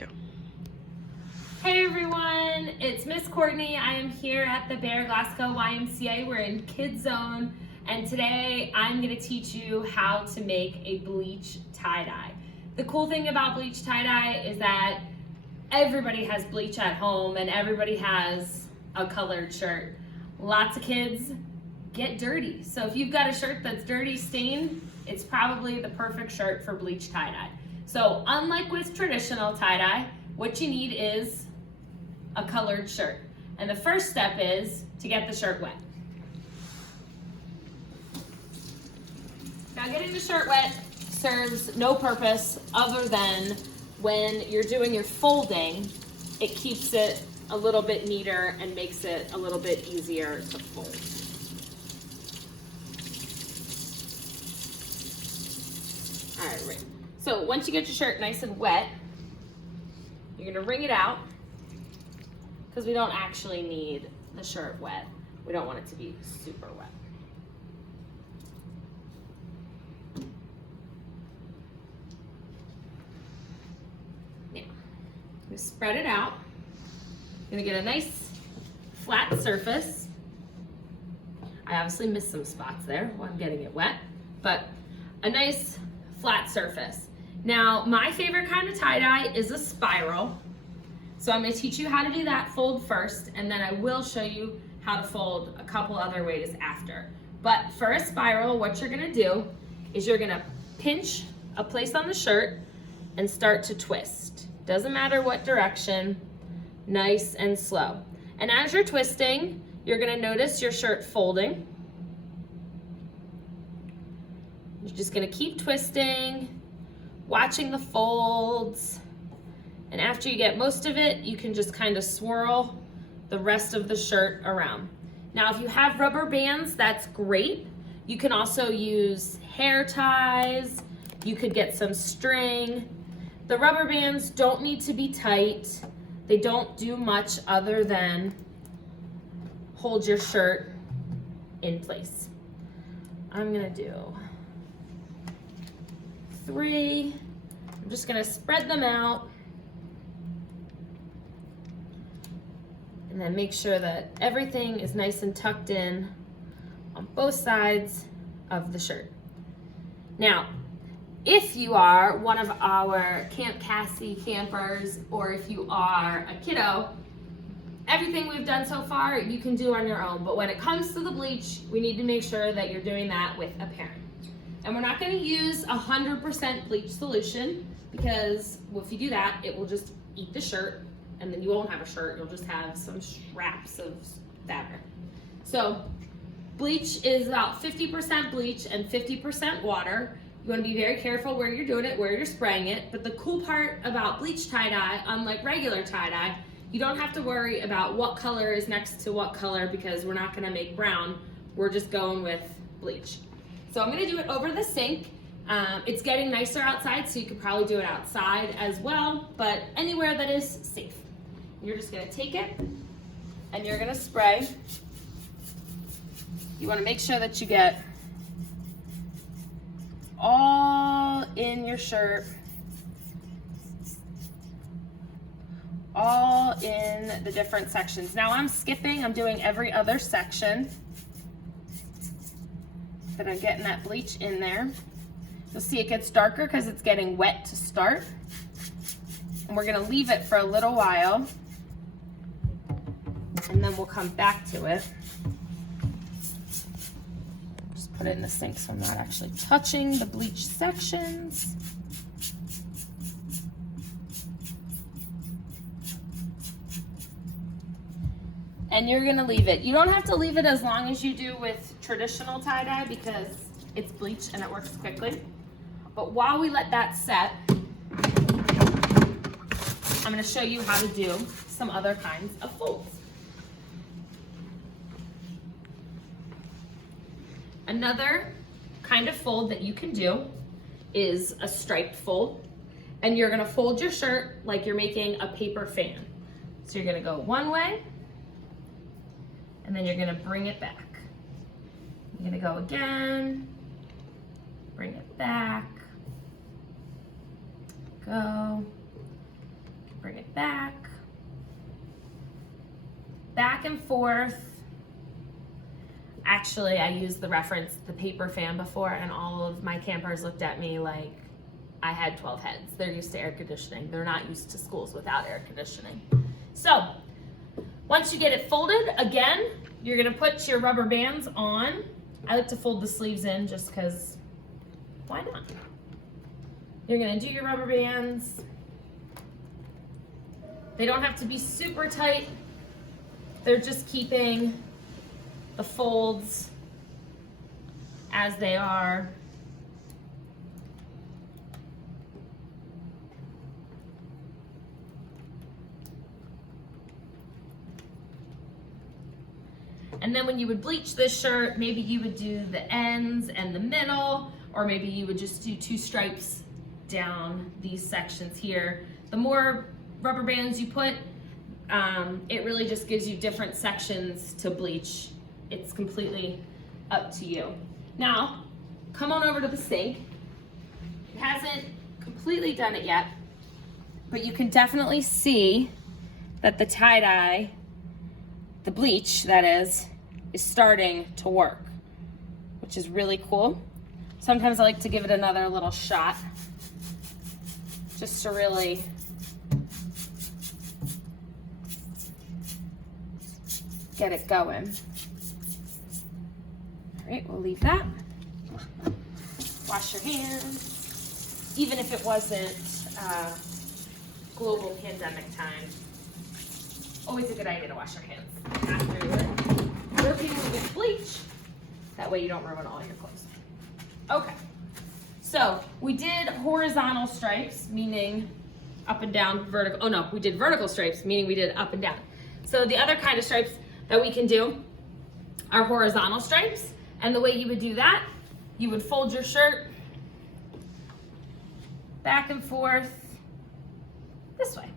Go. Hey everyone, it's Miss Courtney. I am here at the Bear Glasgow YMCA. We're in Kids Zone, and today I'm going to teach you how to make a bleach tie-dye. The cool thing about bleach tie-dye is that everybody has bleach at home and everybody has a colored shirt. Lots of kids get dirty. So if you've got a shirt that's dirty, stained, it's probably the perfect shirt for bleach tie-dye. So unlike with traditional tie-dye, what you need is a colored shirt. And the first step is to get the shirt wet. Now getting the shirt wet serves no purpose other than when you're doing your folding, it keeps it a little bit neater and makes it a little bit easier to fold. All right. So once you get your shirt nice and wet, you're gonna wring it out because we don't actually need the shirt wet. We don't want it to be super wet. Now, we spread it out. You're gonna get a nice flat surface. I obviously missed some spots there while I'm getting it wet, but a nice flat surface. Now, my favorite kind of tie-dye is a spiral. So I'm gonna teach you how to do that fold first, and then I will show you how to fold a couple other ways after. But for a spiral, what you're gonna do is you're gonna pinch a place on the shirt and start to twist. Doesn't matter what direction, nice and slow. And as you're twisting, you're gonna notice your shirt folding. You're just gonna keep twisting, watching the folds, and after you get most of it, you can just kind of swirl the rest of the shirt around. Now, if you have rubber bands, that's great. You can also use hair ties. You could get some string. The rubber bands don't need to be tight. They don't do much other than hold your shirt in place. I'm gonna do 3. I'm just gonna spread them out and then make sure that everything is nice and tucked in on both sides of the shirt. Now, if you are one of our Camp Cassie campers, or if you are a kiddo, everything we've done so far you can do on your own, but when it comes to the bleach, we need to make sure that you're doing that with a parent. And we're not going to use 100% bleach solution because if you do that, it will just eat the shirt and then you won't have a shirt. You'll just have some scraps of fabric. So bleach is about 50% bleach and 50% water. You want to be very careful where you're doing it, where you're spraying it. But the cool part about bleach tie-dye, unlike regular tie-dye, you don't have to worry about what color is next to what color because we're not going to make brown. We're just going with bleach. So I'm gonna do it over the sink. It's getting nicer outside, so you could probably do it outside as well, but anywhere that is safe. You're just gonna take it and you're gonna spray. You wanna make sure that you get all in your shirt, all in the different sections. Now I'm skipping, I'm doing every other section. That I'm getting that bleach in there. You'll see it gets darker because it's getting wet to start. And we're gonna leave it for a little while and then we'll come back to it. Just put it in the sink so I'm not actually touching the bleach sections. And you're gonna leave it. You don't have to leave it as long as you do with traditional tie-dye because it's bleach and it works quickly. But while we let that set, I'm gonna show you how to do some other kinds of folds. Another kind of fold that you can do is a striped fold. And you're gonna fold your shirt like you're making a paper fan. So you're gonna go one way, and then you're gonna bring it back. You're gonna go again, bring it back, go, back, back and forth. Actually, I used the reference, the paper fan before, and all of my campers looked at me like I had 12 heads. They're used to air conditioning. They're not used to schools without air conditioning. So once you get it folded, again, you're gonna put your rubber bands on. I like to fold the sleeves in just because, why not? You're gonna do your rubber bands. They don't have to be super tight. They're just keeping the folds as they are. And then when you would bleach this shirt, maybe you would do the ends and the middle, or maybe you would just do 2 stripes down these sections here. The more rubber bands you put, it really just gives you different sections to bleach. It's completely up to you. Now, come on over to the sink. It hasn't completely done it yet, but you can definitely see that the tie-dye, the bleach that is starting to work, which is really cool. Sometimes I like to give it another little shot just to really get it going. All right, we'll leave that. Wash your hands. Even if it wasn't global pandemic time, always a good idea to wash your hands after you're working with bleach. That way you don't ruin all your clothes. Okay, so we did horizontal stripes, meaning up and down, vertical. Oh no, we did vertical stripes, meaning we did up and down. So the other kind of stripes that we can do are horizontal stripes. And the way you would do that, you would fold your shirt back and forth this way.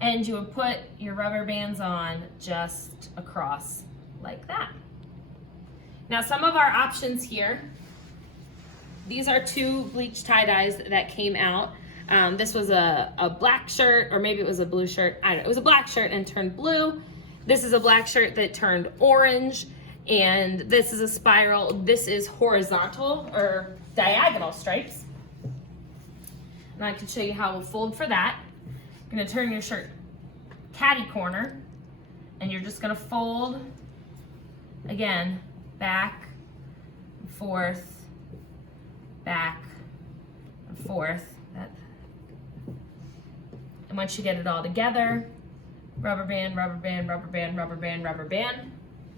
And you would put your rubber bands on just across like that. Now some of our options here, these are 2 bleach tie-dyes that came out. This was a black shirt, or maybe it was a blue shirt. I don't know. It was a black shirt and turned blue. This is a black shirt that turned orange. And this is a spiral. This is horizontal or diagonal stripes. And I can show you how we'll fold for that. You're gonna turn your shirt catty corner, and you're just gonna fold, again, back and forth, back and forth. And once you get it all together, rubber band, rubber band, rubber band, rubber band, rubber band,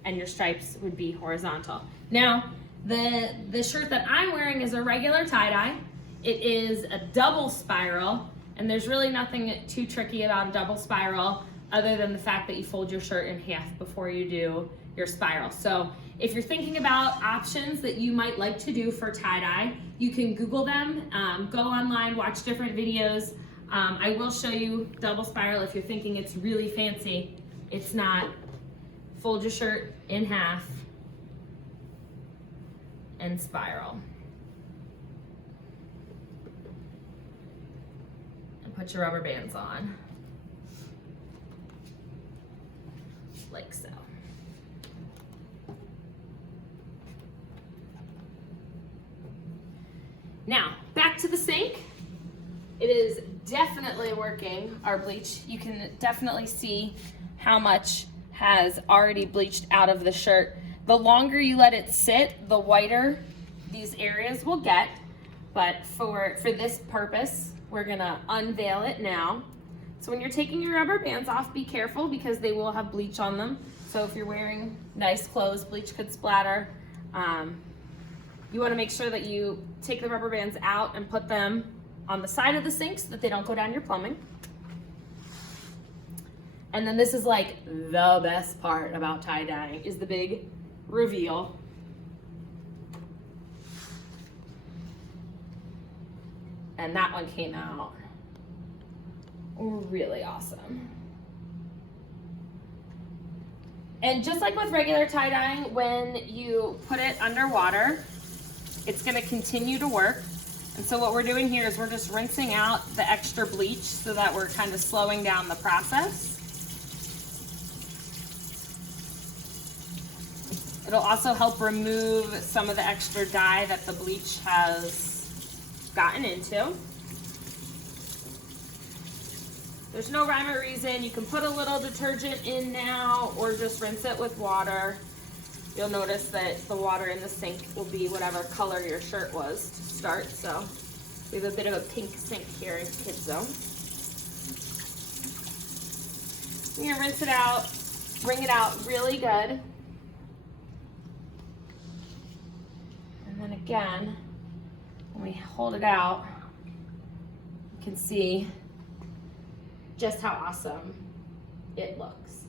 and your stripes would be horizontal. Now, the shirt that I'm wearing is a regular tie-dye. It is a double spiral, and there's really nothing too tricky about a double spiral other than the fact that you fold your shirt in half before you do your spiral. So if you're thinking about options that you might like to do for tie-dye, you can Google them, go online, watch different videos. I will show you double spiral if you're thinking it's really fancy. It's not. Fold your shirt in half and spiral. And put your rubber bands on, like so. Now, back to the sink. It is definitely working, our bleach. You can definitely see how much has already bleached out of the shirt. The longer you let it sit, the whiter these areas will get. But for this purpose, we're gonna unveil it now. So when you're taking your rubber bands off, be careful because they will have bleach on them. So if you're wearing nice clothes, bleach could splatter. You wanna make sure that you take the rubber bands out and put them on the side of the sink so that they don't go down your plumbing. And then this is like the best part about tie-dyeing is the big reveal. And that one came out really awesome. And just like with regular tie-dyeing, when you put it underwater, it's gonna continue to work. And so what we're doing here is we're just rinsing out the extra bleach so that we're kind of slowing down the process. It'll also help remove some of the extra dye that the bleach has gotten into. There's no rhyme or reason. You can put a little detergent in now or just rinse it with water. You'll notice that the water in the sink will be whatever color your shirt was to start. So we have a bit of a pink sink here in Kids Zone. You're gonna rinse it out, wring it out really good. And then again, when we hold it out, you can see just how awesome it looks.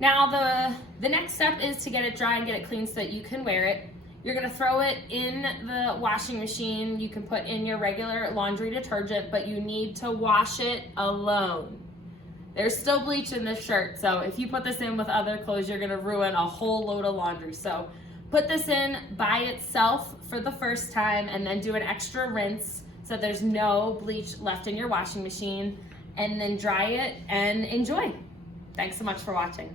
Now the next step is to get it dry and get it clean so that you can wear it. You're gonna throw it in the washing machine. You can put in your regular laundry detergent, but you need to wash it alone. There's still bleach in this shirt, so if you put this in with other clothes, you're gonna ruin a whole load of laundry. So put this in by itself for the first time and then do an extra rinse so there's no bleach left in your washing machine, and then dry it and enjoy. Thanks so much for watching.